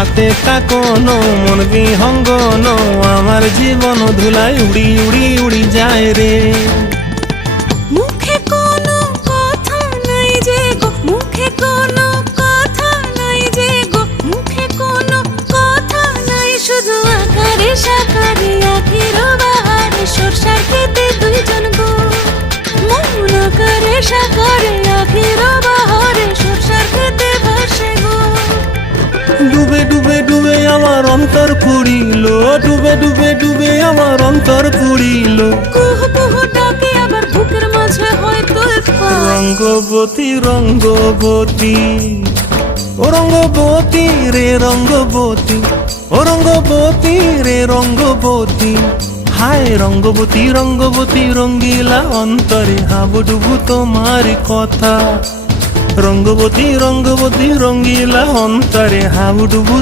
হাতে কাকনো মন বিহঙ্গন, আমার জীবন ধুলায় উড়ি উড়ি উড়ি যায় রে। মুখে কোনো কথা নাই যে গো, মুখে কোনো কথা নাই যে গো, মুখে কোনো কথা নাই, শুধু আকারে সাকারে আখির বাহারে সরষার খেতে দুইজন গো। মন আকারে সাকারে আখির বাহারে সরষার খেতে ভাসে গো। ডুবে ডুবে ডুবে আমার অন্তর পুড়িল, ডুবে ডুবে ডুবে আমার অন্তর পুড়িল। কুহু কুহু ডাকে আবার বুকের মাঝে হয়তো রঙ্গবতী রঙ্গবতী ও রঙ্গবতী রে রঙ্গবতী, ও রঙ্গবতী রে রঙ্গবতী। হায় রঙ্গবতী রঙ্গবতী রঙ্গিলা অন্তরে হাবুডুবু তোমার কথা। রঙ্গবতী রঙ্গবতী রঙ্গিলা অন্তরে হাবুডুবু